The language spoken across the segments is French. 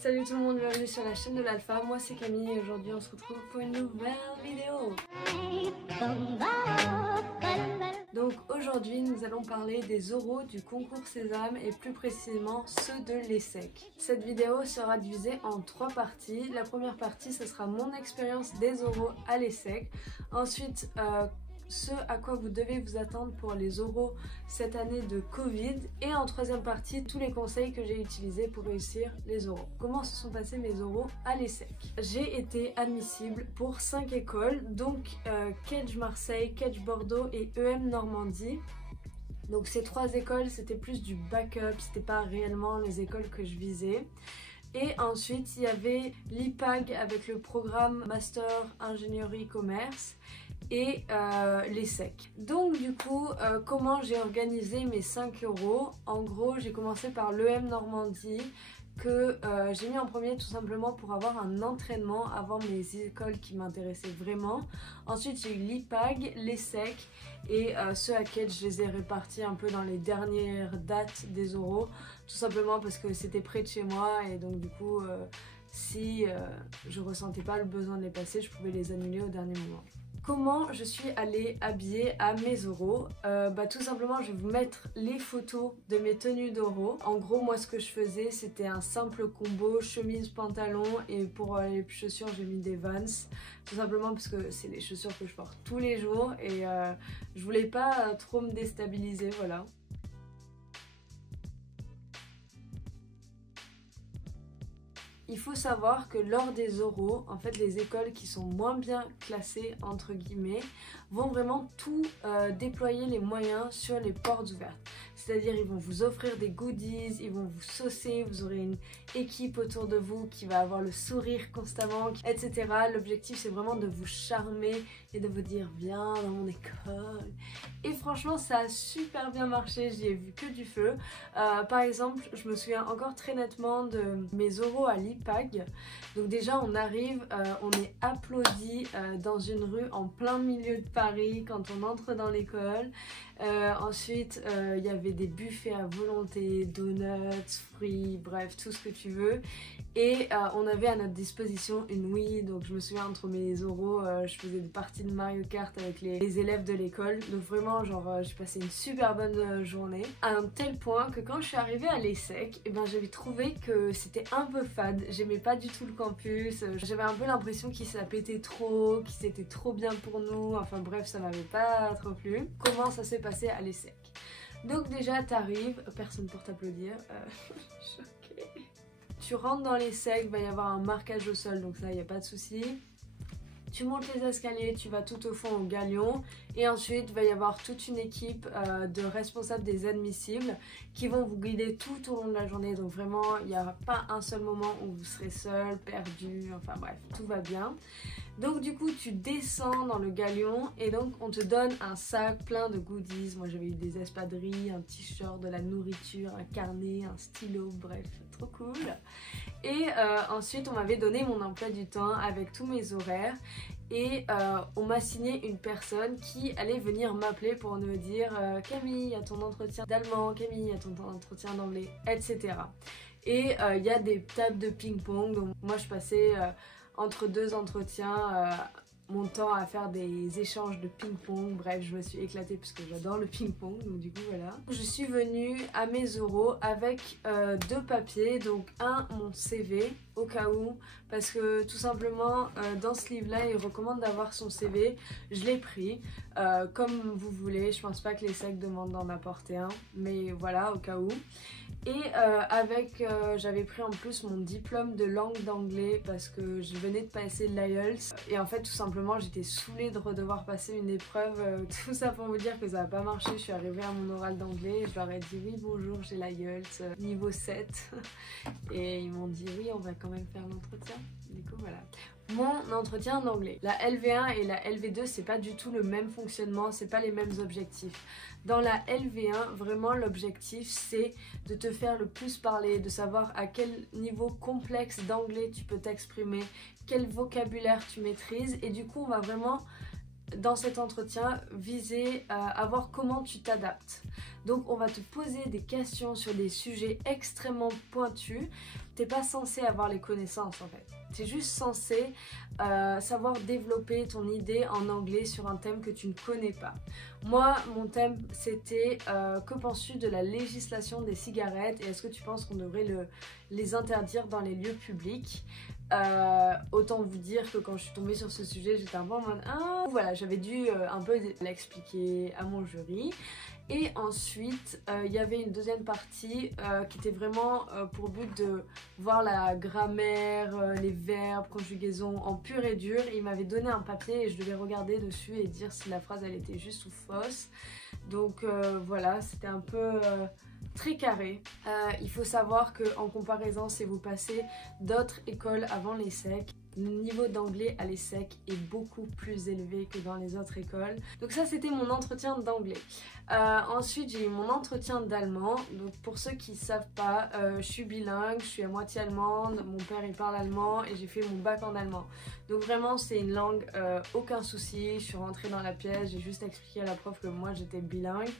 Salut tout le monde, bienvenue sur la chaîne de l'Alpha, moi c'est Camille et aujourd'hui on se retrouve pour une nouvelle vidéo. Donc aujourd'hui nous allons parler des oraux du concours Sésame et plus précisément ceux de l'ESSEC. Cette vidéo sera divisée en 3 parties. La première partie ce sera mon expérience des oraux à l'ESSEC. Ensuite ce à quoi vous devez vous attendre pour les oraux cette année de Covid. Et en troisième partie, tous les conseils que j'ai utilisés pour réussir les oraux. Comment se sont passés mes oraux à l'ESSEC? J'ai été admissible pour 5 écoles, donc Kedge Marseille, Kedge Bordeaux et EM Normandie. Donc ces 3 écoles, c'était plus du backup, c'était pas réellement les écoles que je visais. Et ensuite, il y avait l'IPAG avec le programme Master Ingénierie Commerce et l'ESSEC. Donc du coup, comment j'ai organisé mes 5 euros? En gros, j'ai commencé par l'EM Normandie que j'ai mis en premier tout simplement pour avoir un entraînement avant mes écoles qui m'intéressaient vraiment. Ensuite j'ai eu l'IPAG, l'ESSEC et ceux à quels je les ai répartis un peu dans les dernières dates des oraux, tout simplement parce que c'était près de chez moi et donc du coup si je ressentais pas le besoin de les passer, je pouvais les annuler au dernier moment. Comment je suis allée habillée à mes oraux? Tout simplement je vais vous mettre les photos de mes tenues d'oraux. En gros moi ce que je faisais c'était un simple combo chemise pantalon et pour les chaussures j'ai mis des Vans. Tout simplement parce que c'est les chaussures que je porte tous les jours et je voulais pas trop me déstabiliser, voilà. Il faut savoir que lors des oraux, en fait les écoles qui sont moins bien classées entre guillemets vont vraiment tout déployer les moyens sur les portes ouvertes. C'est-à-dire ils vont vous offrir des goodies, ils vont vous saucer, vous aurez une équipe autour de vous qui va avoir le sourire constamment, etc. L'objectif c'est vraiment de vous charmer et de vous dire viens dans mon école. Et franchement ça a super bien marché, j'y ai vu que du feu. Par exemple je me souviens encore très nettement de mes oraux à l'IPAG. Donc déjà on arrive, on est applaudi dans une rue en plein milieu de Paris quand on entre dans l'école. Ensuite il y avait des buffets à volonté, donuts, fruits, bref tout ce que tu veux. Et on avait à notre disposition une Wii, donc je me souviens entre mes oraux je faisais des parties de Mario Kart avec les élèves de l'école. Donc vraiment genre j'ai passé une super bonne journée. À un tel point que quand je suis arrivée à l'ESSEC, j'avais trouvé que c'était un peu fade. J'aimais pas du tout le campus, j'avais un peu l'impression qu'il s'appétait trop, qu'il c'était trop bien pour nous, enfin bref ça m'avait pas trop plu. Comment ça s'est passé à l'ESSEC? Donc déjà t'arrives, personne pour t'applaudir, choquée. Tu rentres dans l'ESSEC, il va y avoir un marquage au sol, donc ça y a pas de souci. Tu montes les escaliers, tu vas tout au fond au galion et ensuite il va y avoir toute une équipe de responsables des admissibles qui vont vous guider tout au long de la journée. Donc vraiment il n'y aura pas un seul moment où vous serez seul, perdu, enfin bref, tout va bien. Donc du coup tu descends dans le galion et donc on te donne un sac plein de goodies. Moi j'avais eu des espadrilles, un t-shirt, de la nourriture, un carnet, un stylo, bref, trop cool. Et ensuite on m'avait donné mon emploi du temps avec tous mes horaires et on m'a assigné une personne qui allait venir m'appeler pour me dire Camille, à ton entretien d'allemand, Camille, à ton entretien d'anglais, etc. Et il y a des tables de ping-pong, donc moi je passais entre 2 entretiens mon temps à faire des échanges de ping-pong. Bref, je me suis éclatée parce que j'adore le ping-pong, donc du coup voilà. Je suis venue à mes oraux avec 2 papiers, donc mon CV au cas où, parce que tout simplement dans ce livre-là, il recommande d'avoir son CV. Je l'ai pris comme vous voulez, je pense pas que l'ESSEC demande d'en apporter un, mais voilà, au cas où. Et j'avais pris en plus mon diplôme de langue d'anglais parce que je venais de passer l'IELTS et en fait tout simplement j'étais saoulée de redevoir passer une épreuve, tout ça pour vous dire que ça n'a pas marché. Je suis arrivée à mon oral d'anglais et je leur ai dit oui bonjour j'ai l'IELTS niveau 7 et ils m'ont dit oui on va quand même faire l'entretien. Du coup voilà. Mon entretien d'anglais. La LV1 et la LV2 c'est pas du tout le même fonctionnement, c'est pas les mêmes objectifs. Dans la LV1 vraiment l'objectif c'est de te faire le plus parler, de savoir à quel niveau complexe d'anglais tu peux t'exprimer, quel vocabulaire tu maîtrises et du coup on va vraiment dans cet entretien viser à voir comment tu t'adaptes. Donc on va te poser des questions sur des sujets extrêmement pointus. t'es pas censé avoir les connaissances en fait. T'es juste censé savoir développer ton idée en anglais sur un thème que tu ne connais pas. Moi, mon thème c'était que penses-tu de la législation des cigarettes et est-ce que tu penses qu'on devrait les interdire dans les lieux publics? Autant vous dire que quand je suis tombée sur ce sujet, j'étais un peu en mode ah, voilà, j'avais dû un peu l'expliquer à mon jury. Et ensuite, il y avait une deuxième partie qui était vraiment pour but de voir la grammaire, les verbes, conjugaisons en pur et dur. Il m'avait donné un papier et je devais regarder dessus et dire si la phrase elle était juste ou fausse. Donc voilà, c'était un peu très carré. Il faut savoir qu'en comparaison, si vous passez d'autres écoles avant l'ESSEC, le niveau d'anglais à l'ESSEC est beaucoup plus élevé que dans les autres écoles. Donc ça c'était mon entretien d'anglais. Ensuite j'ai eu mon entretien d'allemand. Donc pour ceux qui ne savent pas, je suis bilingue, je suis à moitié allemande, mon père il parle allemand et j'ai fait mon bac en allemand. Donc vraiment c'est une langue, aucun souci, je suis rentrée dans la pièce, j'ai juste expliqué à la prof que moi j'étais bilingue.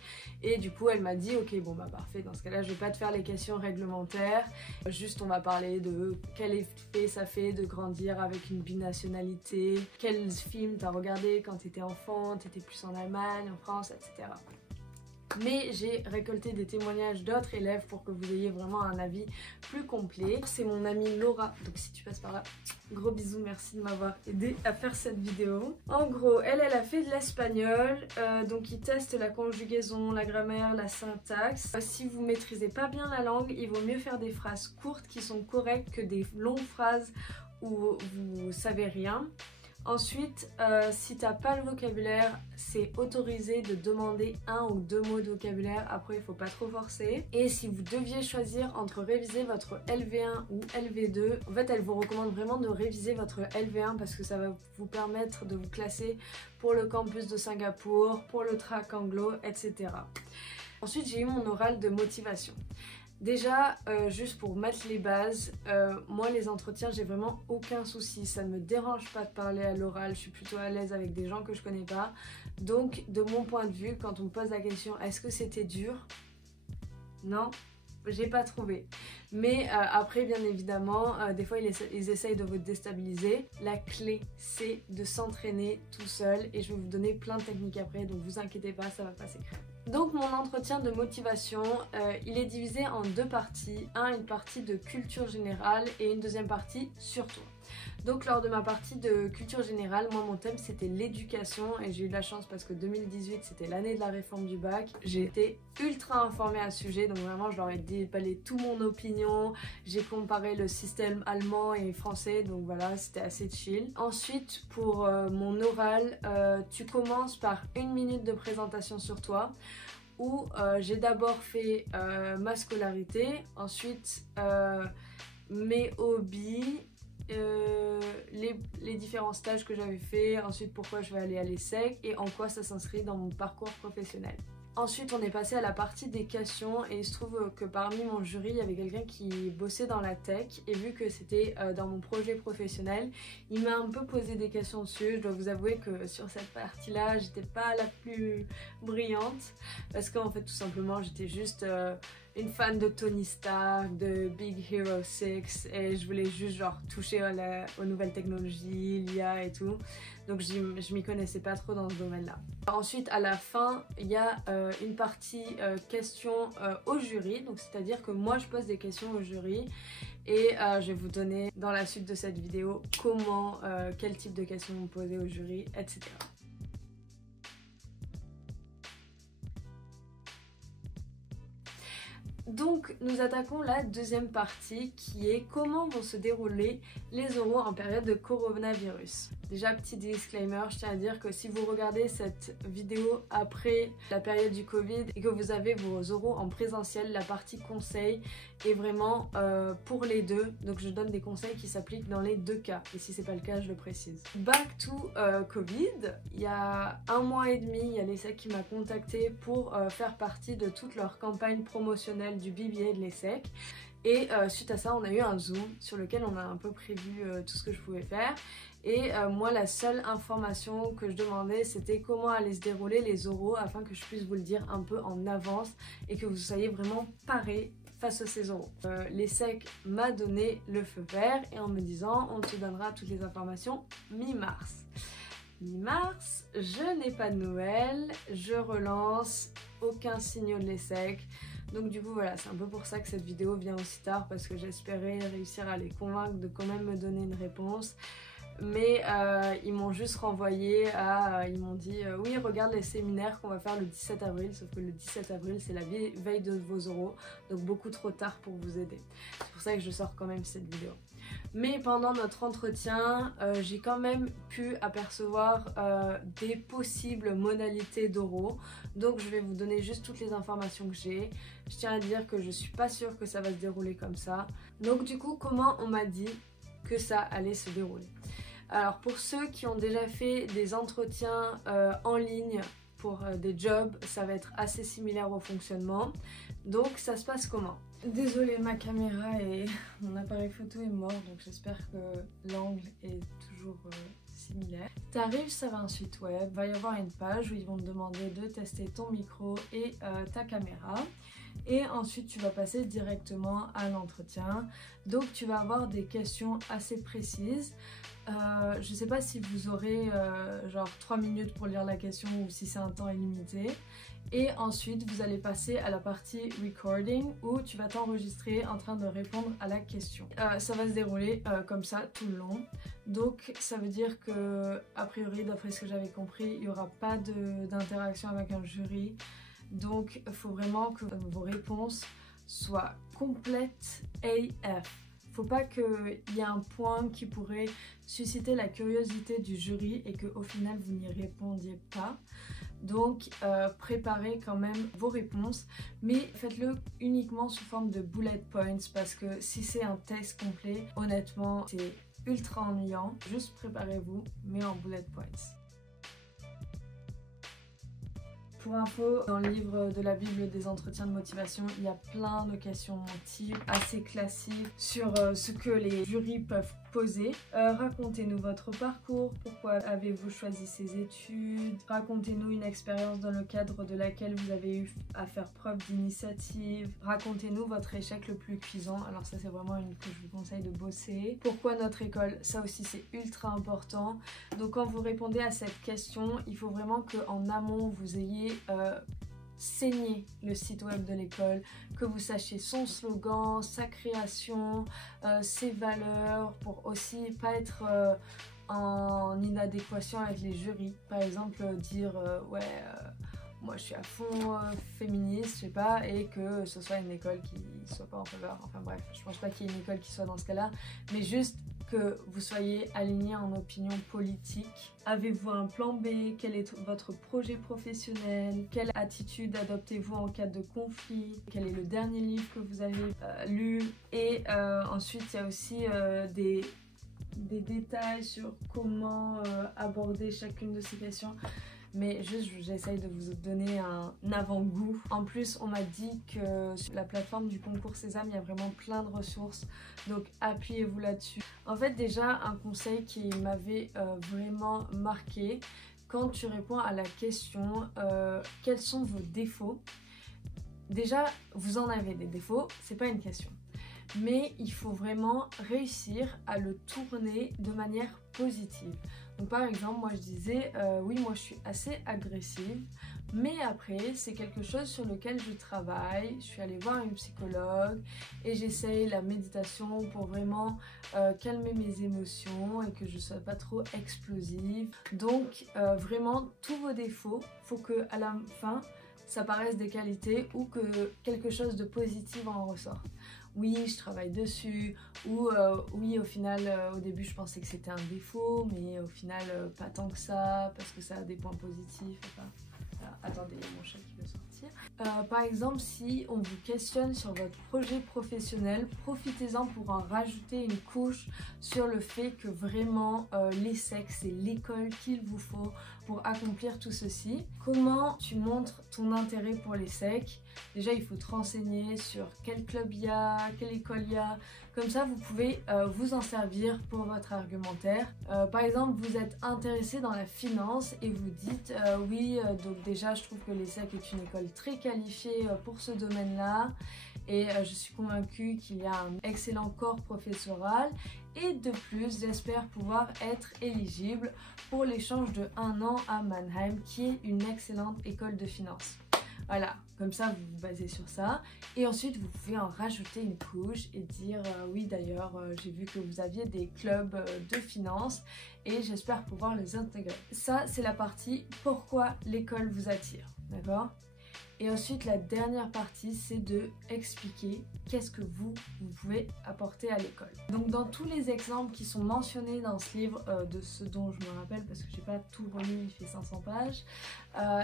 Et du coup elle m'a dit ok bon bah parfait, dans ce cas là je vais pas te faire les questions réglementaires. Juste on va parler de quel effet ça fait de grandir avec une binationalité, quels films t'as regardé quand t'étais enfant, t'étais plus en Allemagne, en France, etc. Mais j'ai récolté des témoignages d'autres élèves pour que vous ayez vraiment un avis plus complet. C'est mon amie Laura, donc si tu passes par là, gros bisous, merci de m'avoir aidé à faire cette vidéo. En gros, elle a fait de l'espagnol, donc il teste la conjugaison, la grammaire, la syntaxe. Si vous maîtrisez pas bien la langue, il vaut mieux faire des phrases courtes qui sont correctes que des longues phrases où vous savez rien. Ensuite, si t'as pas le vocabulaire, c'est autorisé de demander 1 ou 2 mots de vocabulaire. Après, il faut pas trop forcer. Et si vous deviez choisir entre réviser votre LV1 ou LV2, en fait, elle vous recommande vraiment de réviser votre LV1 parce que ça va vous permettre de vous classer pour le campus de Singapour, pour le track anglo, etc. Ensuite, j'ai eu mon oral de motivation. Déjà, juste pour mettre les bases, moi les entretiens j'ai vraiment aucun souci, ça ne me dérange pas de parler à l'oral, je suis plutôt à l'aise avec des gens que je connais pas. Donc de mon point de vue, quand on me pose la question est-ce que c'était dur? Non, j'ai pas trouvé. Mais après bien évidemment, des fois ils essayent de vous déstabiliser. La clé c'est de s'entraîner tout seul et je vais vous donner plein de techniques après, donc vous inquiétez pas, ça va passer crème. Donc mon entretien de motivation, il est divisé en 2 parties. Une partie de culture générale et une deuxième partie sur toi. Donc lors de ma partie de culture générale, moi mon thème c'était l'éducation et j'ai eu de la chance parce que 2018 c'était l'année de la réforme du bac. J'ai été ultra informée à ce sujet, donc vraiment je leur ai déballé toute mon opinion. J'ai comparé le système allemand et français, donc voilà c'était assez chill. Ensuite pour mon oral, tu commences par 1 minute de présentation sur toi où j'ai d'abord fait ma scolarité, ensuite mes hobbies, les différents stages que j'avais fait, ensuite pourquoi je vais aller à l'ESSEC et en quoi ça s'inscrit dans mon parcours professionnel. Ensuite on est passé à la partie des questions et il se trouve que parmi mon jury il y avait quelqu'un qui bossait dans la tech et vu que c'était dans mon projet professionnel, il m'a un peu posé des questions dessus. Je dois vous avouer que sur cette partie là j'étais pas la plus brillante parce qu'en fait tout simplement j'étais juste une fan de Tony Stark, de Big Hero 6 et je voulais juste genre toucher aux nouvelles technologies, l'IA et tout. Donc je m'y connaissais pas trop dans ce domaine-là. Ensuite à la fin il y a une partie questions au jury, donc c'est-à-dire que moi je pose des questions au jury et je vais vous donner dans la suite de cette vidéo comment, quel type de questions vous posez au jury, etc. Donc nous attaquons la deuxième partie qui est comment vont se dérouler les oraux en période de coronavirus. Déjà petit disclaimer, je tiens à dire que si vous regardez cette vidéo après la période du Covid et que vous avez vos oraux en présentiel, la partie conseil est vraiment pour les deux. Donc je donne des conseils qui s'appliquent dans les 2 cas et si c'est pas le cas je le précise. Back to Covid, il y a 1 mois et demi, il y a l'ESSEC qui m'a contacté pour faire partie de toute leur campagne promotionnelle du BBA de l'ESSEC et suite à ça on a eu un Zoom sur lequel on a un peu prévu tout ce que je pouvais faire et moi la seule information que je demandais c'était comment allaient se dérouler les oraux afin que je puisse vous le dire un peu en avance et que vous soyez vraiment parés face aux ces oraux. L'ESSEC m'a donné le feu vert et en me disant on te donnera toutes les informations mi-mars. Mi-mars, je n'ai pas de nouvelles, je relance, aucun signe de l'ESSEC. Donc du coup voilà, c'est un peu pour ça que cette vidéo vient aussi tard, parce que j'espérais réussir à les convaincre de quand même me donner une réponse. Mais ils m'ont juste renvoyé à... ils m'ont dit oui, regarde les séminaires qu'on va faire le 17 avril, sauf que le 17 avril c'est la veille de vos oraux, donc beaucoup trop tard pour vous aider. C'est pour ça que je sors quand même cette vidéo. Mais pendant notre entretien, j'ai quand même pu apercevoir des possibles modalités d'oraux. Donc je vais vous donner juste toutes les informations que j'ai. Je tiens à dire que je suis pas sûre que ça va se dérouler comme ça. Donc du coup, comment on m'a dit que ça allait se dérouler? Alors pour ceux qui ont déjà fait des entretiens en ligne pour des jobs, ça va être assez similaire au fonctionnement. Donc ça se passe comment? Désolée, ma caméra et mon appareil photo est mort, donc j'espère que l'angle est toujours similaire. T'arrives sur un site web, va y avoir une page où ils vont te demander de tester ton micro et ta caméra. Et ensuite tu vas passer directement à l'entretien. Donc tu vas avoir des questions assez précises. Je sais pas si vous aurez genre 3 minutes pour lire la question ou si c'est un temps illimité. Et ensuite vous allez passer à la partie recording où tu vas t'enregistrer en train de répondre à la question. Ça va se dérouler comme ça tout le long. Donc ça veut dire que a priori, d'après ce que j'avais compris, il n'y aura pas d'interaction avec un jury. Donc il faut vraiment que vos réponses soient complètes AF. Faut pas qu'il y ait un point qui pourrait susciter la curiosité du jury et qu'au final vous n'y répondiez pas. Donc préparez quand même vos réponses, mais faites-le uniquement sous forme de bullet points, parce que si c'est un test complet, honnêtement c'est ultra ennuyant. Juste préparez-vous, mais en bullet points. Pour info, dans le livre de la Bible des entretiens de motivation, il y a plein de questions type assez classiques sur ce que les jurys peuvent poser. Racontez-nous votre parcours, pourquoi avez-vous choisi ces études, racontez-nous une expérience dans le cadre de laquelle vous avez eu à faire preuve d'initiative, racontez-nous votre échec le plus cuisant. Alors ça c'est vraiment une que je vous conseille de bosser. Pourquoi notre école? Ça aussi c'est ultra important. Donc quand vous répondez à cette question, il faut vraiment qu'en amont vous ayez saigner le site web de l'école, que vous sachiez son slogan, sa création, ses valeurs, pour aussi pas être en inadéquation avec les jurys. Par exemple dire ouais moi je suis à fond féministe, je sais pas, et que ce soit une école qui soit pas en faveur. Enfin bref, je pense pas qu'il y ait une école qui soit dans ce cas là, mais juste que vous soyez aligné en opinion politique. Avez-vous un plan B? Quel est votre projet professionnel? Quelle attitude adoptez-vous en cas de conflit? Quel est le dernier livre que vous avez lu? Et ensuite il y a aussi des détails sur comment aborder chacune de ces questions. Mais juste j'essaye de vous donner un avant-goût. En plus on m'a dit que sur la plateforme du concours Sésame il y a vraiment plein de ressources, donc appuyez-vous là-dessus. En fait déjà un conseil qui m'avait vraiment marqué, quand tu réponds à la question quels sont vos défauts, déjà vous en avez des défauts, c'est pas une question. Mais il faut vraiment réussir à le tourner de manière positive. Donc par exemple, moi je disais, oui moi je suis assez agressive, mais après c'est quelque chose sur lequel je travaille, je suis allée voir une psychologue et j'essaye la méditation pour vraiment calmer mes émotions et que je ne sois pas trop explosive. Donc vraiment tous vos défauts, faut que à la fin ça paraisse des qualités ou que quelque chose de positif en ressorte. Oui, je travaille dessus, ou oui, au final, au début, je pensais que c'était un défaut, mais au final, pas tant que ça, parce que ça a des points positifs. Enfin, attendez, il y a mon chat qui veut sortir. Par exemple, si on vous questionne sur votre projet professionnel, profitez-en pour en rajouter une couche sur le fait que vraiment l'ESSEC, c'est l'école qu'il vous faut pour accomplir tout ceci. Comment tu montres ton intérêt pour l'ESSEC? Déjà, il faut te renseigner sur quel club il y a, quelle école il y a. Comme ça, vous pouvez vous en servir pour votre argumentaire. Par exemple, vous êtes intéressé dans la finance et vous dites oui, donc déjà, je trouve que l'ESSEC est une école très qualifiée pour ce domaine-là. et je suis convaincue qu'il y a un excellent corps professoral et de plus j'espère pouvoir être éligible pour l'échange de 1 an à Mannheim qui est une excellente école de finance. Voilà, comme ça vous vous basez sur ça et ensuite vous pouvez en rajouter une couche et dire oui d'ailleurs j'ai vu que vous aviez des clubs de finance et j'espère pouvoir les intégrer. Ça c'est la partie pourquoi l'école vous attire, d'accord? Et ensuite la dernière partie c'est de expliquer qu'est-ce que vous pouvez apporter à l'école. Donc dans tous les exemples qui sont mentionnés dans ce livre, de ce dont je me rappelle parce que j'ai pas tout relu, il fait 500 pages,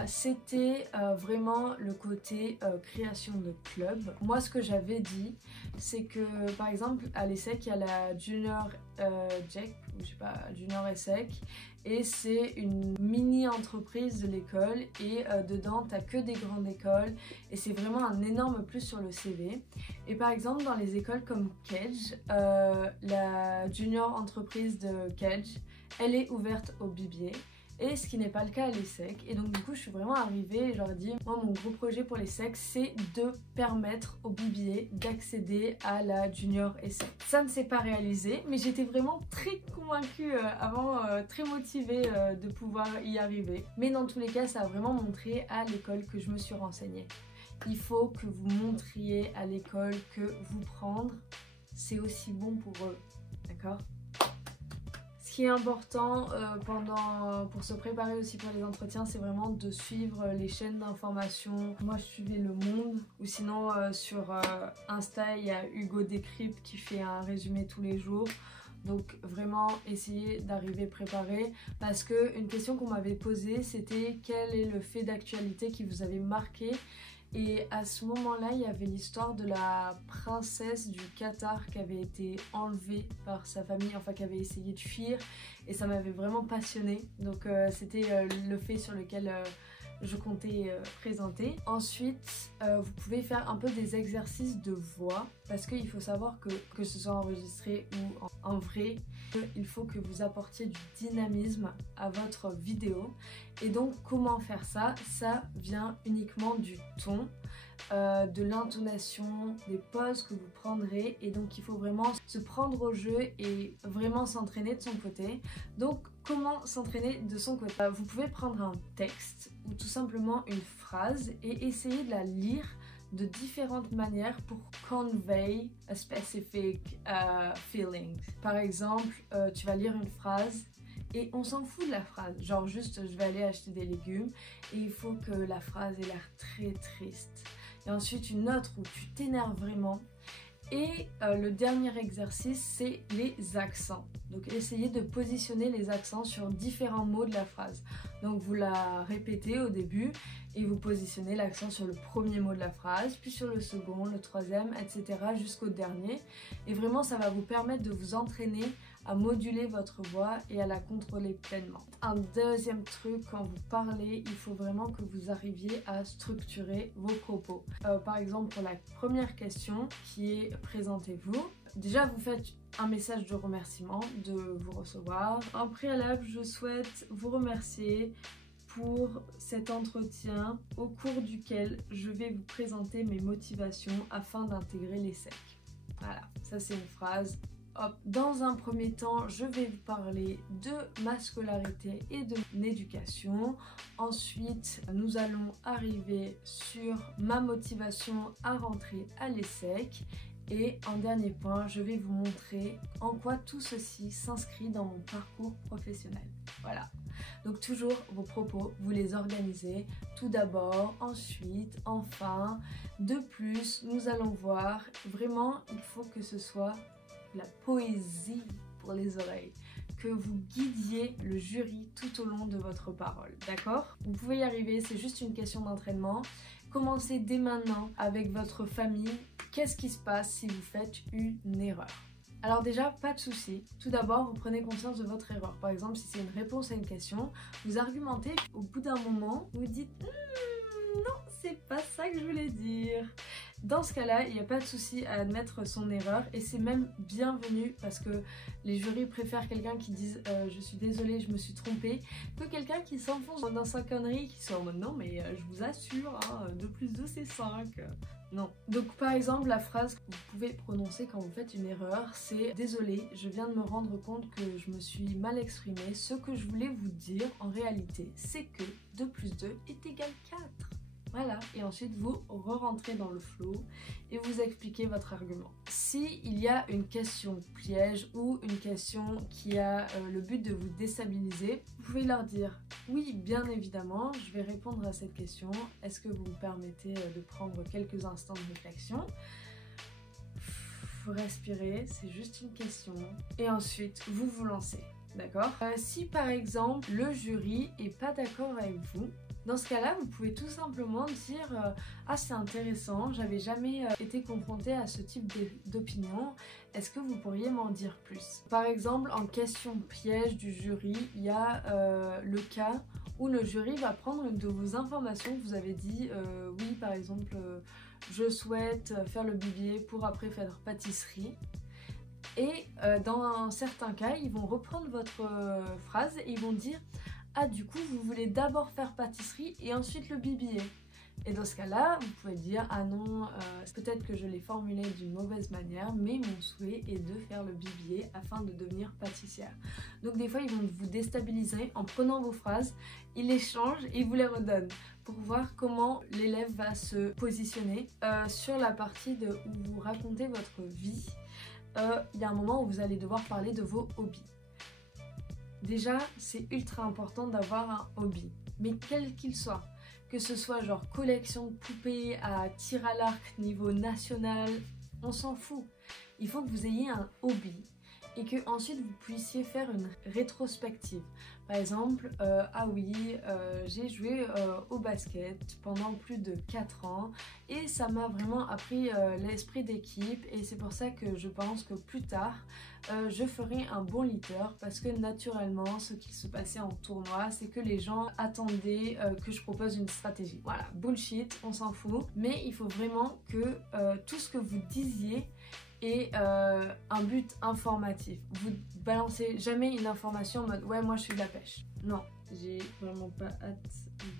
c'était vraiment le côté création de club. Moi ce que j'avais dit c'est que par exemple à l'ESSEC il y a la Junior Jack, ou je sais pas, Junior ESSEC et c'est une mini entreprise de l'école et dedans t'as que des grandes écoles et c'est vraiment un énorme plus sur le CV. Et par exemple dans les écoles comme Kedge, la junior entreprise de Kedge elle est ouverte au BBA et ce qui n'est pas le cas à l'ESSEC. Et donc du coup je suis vraiment arrivée et je leur ai dit moi mon gros projet pour l'ESSEC c'est de permettre aux BBA d'accéder à la junior ESSEC. Ça ne s'est pas réalisé mais j'étais vraiment très convaincue avant, très motivée de pouvoir y arriver. Mais dans tous les cas ça a vraiment montré à l'école que je me suis renseignée. Il faut que vous montriez à l'école que vous prendre c'est aussi bon pour eux, d'accord? Ce qui est important pour se préparer aussi pour les entretiens, c'est vraiment de suivre les chaînes d'information. Moi je suivais Le Monde ou sinon sur Insta il y a Hugo Décrypte qui fait un résumé tous les jours. Donc vraiment essayez d'arriver préparé parce que une question qu'on m'avait posée c'était quel est le fait d'actualité qui vous avait marqué. Et à ce moment-là, il y avait l'histoire de la princesse du Qatar qui avait été enlevée par sa famille, enfin qui avait essayé de fuir. Et ça m'avait vraiment passionnée. Donc c'était le fait sur lequel je comptais présenter. Ensuite, vous pouvez faire un peu des exercices de voix parce qu'il faut savoir que ce soit enregistré ou en vrai, il faut que vous apportiez du dynamisme à votre vidéo. Et donc comment faire ça? Ça vient uniquement du ton, de l'intonation, des pauses que vous prendrez et donc il faut vraiment se prendre au jeu et vraiment s'entraîner de son côté. Donc comment s'entraîner de son côté? Vous pouvez prendre un texte ou tout simplement une phrase et essayer de la lire de différentes manières pour convey a specific feeling. Par exemple, tu vas lire une phrase et on s'en fout de la phrase, genre juste je vais aller acheter des légumes et il faut que la phrase ait l'air très triste. Et ensuite une autre où tu t'énerves vraiment. Et le dernier exercice c'est les accents. Donc essayez de positionner les accents sur différents mots de la phrase. Donc vous la répétez au début et vous positionnez l'accent sur le premier mot de la phrase, puis sur le second, le troisième, etc. jusqu'au dernier. Et vraiment ça va vous permettre de vous entraîner à moduler votre voix et à la contrôler pleinement. Un deuxième truc, quand vous parlez, il faut vraiment que vous arriviez à structurer vos propos. Par exemple, pour la première question qui est « Présentez-vous », déjà vous faites un message de remerciement de vous recevoir. En préalable, je souhaite vous remercier pour cet entretien au cours duquel je vais vous présenter mes motivations afin d'intégrer l'ESSEC. Voilà, ça c'est une phrase. Hop. Dans un premier temps, je vais vous parler de ma scolarité et de mon éducation. Ensuite, nous allons arriver sur ma motivation à rentrer à l'ESSEC. Et en dernier point, je vais vous montrer en quoi tout ceci s'inscrit dans mon parcours professionnel. Voilà. Donc toujours vos propos, vous les organisez tout d'abord, ensuite, enfin. De plus, nous allons voir, vraiment, il faut que ce soit la poésie pour les oreilles, que vous guidiez le jury tout au long de votre parole, d'accord? Vous pouvez y arriver, c'est juste une question d'entraînement. Commencez dès maintenant avec votre famille. Qu'est-ce qui se passe si vous faites une erreur? Alors déjà, pas de souci. Tout d'abord, vous prenez conscience de votre erreur. Par exemple, si c'est une réponse à une question, vous argumentez. Au bout d'un moment, vous dites non, c'est pas ça que je voulais dire. Dans ce cas-là, il n'y a pas de souci à admettre son erreur et c'est même bienvenu parce que les jurys préfèrent quelqu'un qui dise je suis désolée, je me suis trompée, que quelqu'un qui s'enfonce dans sa connerie, qui soit en mode non mais je vous assure, hein, 2 + 2 c'est 5. Non. Donc par exemple, la phrase que vous pouvez prononcer quand vous faites une erreur, c'est « Désolé, je viens de me rendre compte que je me suis mal exprimée. Ce que je voulais vous dire en réalité, c'est que 2 plus 2 est égal 4. » Voilà, et ensuite vous re-rentrez dans le flow et vous expliquez votre argument. Si il y a une question piège ou une question qui a le but de vous déstabiliser, vous pouvez leur dire « Oui, bien évidemment, je vais répondre à cette question. Est-ce que vous me permettez de prendre quelques instants de réflexion ?» Faut respirer, c'est juste une question. Et ensuite, vous vous lancez, d'accord? Si par exemple, le jury est pas d'accord avec vous, dans ce cas-là, vous pouvez tout simplement dire ah, c'est intéressant, j'avais jamais été confrontée à ce type d'opinion, est-ce que vous pourriez m'en dire plus? Par exemple, en question piège du jury, il y a le cas où le jury va prendre une de vos informations. Vous avez dit oui, par exemple, je souhaite faire le bibier pour après faire pâtisserie. Et dans certains cas, ils vont reprendre votre phrase et ils vont dire ah, du coup, vous voulez d'abord faire pâtisserie et ensuite le bibier. Et dans ce cas-là, vous pouvez dire ah non, peut-être que je l'ai formulé d'une mauvaise manière, mais mon souhait est de faire le bibier afin de devenir pâtissière. Donc des fois, ils vont vous déstabiliser en prenant vos phrases, ils les changent et ils vous les redonnent pour voir comment l'élève va se positionner sur la partie où vous racontez votre vie. Il y a un moment où vous allez devoir parler de vos hobbies. Déjà, c'est ultra important d'avoir un hobby, mais quel qu'il soit. Que ce soit genre collection de poupées à tir à l'arc niveau national, on s'en fout. Il faut que vous ayez un hobby et que ensuite vous puissiez faire une rétrospective. Par exemple, ah oui, j'ai joué au basket pendant plus de 4 ans et ça m'a vraiment appris l'esprit d'équipe et c'est pour ça que je pense que plus tard, je ferai un bon leader parce que naturellement, ce qui se passait en tournoi, c'est que les gens attendaient que je propose une stratégie. Voilà, bullshit, on s'en fout, mais il faut vraiment que tout ce que vous disiez et un but informatif. Vous balancez jamais une information en mode ouais moi je suis de la pêche. Non, j'ai vraiment pas hâte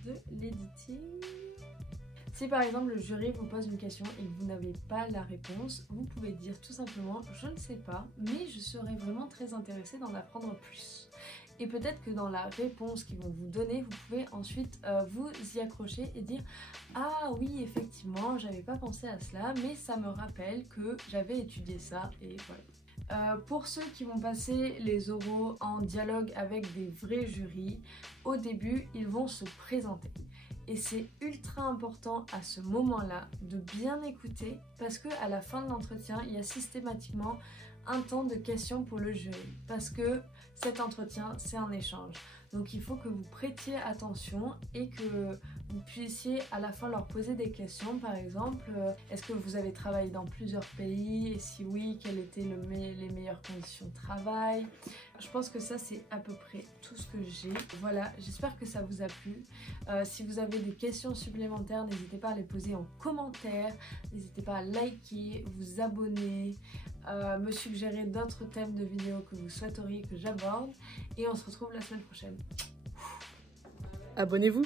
de l'éditer. Si par exemple le jury vous pose une question et que vous n'avez pas la réponse, vous pouvez dire tout simplement je ne sais pas, mais je serais vraiment très intéressée d'en apprendre plus. Et peut-être que dans la réponse qu'ils vont vous donner, vous pouvez ensuite vous y accrocher et dire ah oui effectivement j'avais pas pensé à cela, mais ça me rappelle que j'avais étudié ça et voilà. Pour ceux qui vont passer les oraux en dialogue avec des vrais jurys, au début ils vont se présenter. Et c'est ultra important à ce moment-là de bien écouter parce qu'à la fin de l'entretien, il y a systématiquement un temps de questions pour le jury parce que cet entretien, c'est un échange. Donc il faut que vous prêtiez attention et que vous puissiez à la fin leur poser des questions. Par exemple, est-ce que vous avez travaillé dans plusieurs pays? Et si oui, quelles étaient les meilleures conditions de travail? Je pense que ça, c'est à peu près tout ce que j'ai. Voilà, j'espère que ça vous a plu. Si vous avez des questions supplémentaires, n'hésitez pas à les poser en commentaire. N'hésitez pas à liker, vous abonner, me suggérer d'autres thèmes de vidéos que vous souhaiteriez que j'aborde. Et on se retrouve la semaine prochaine. Abonnez-vous!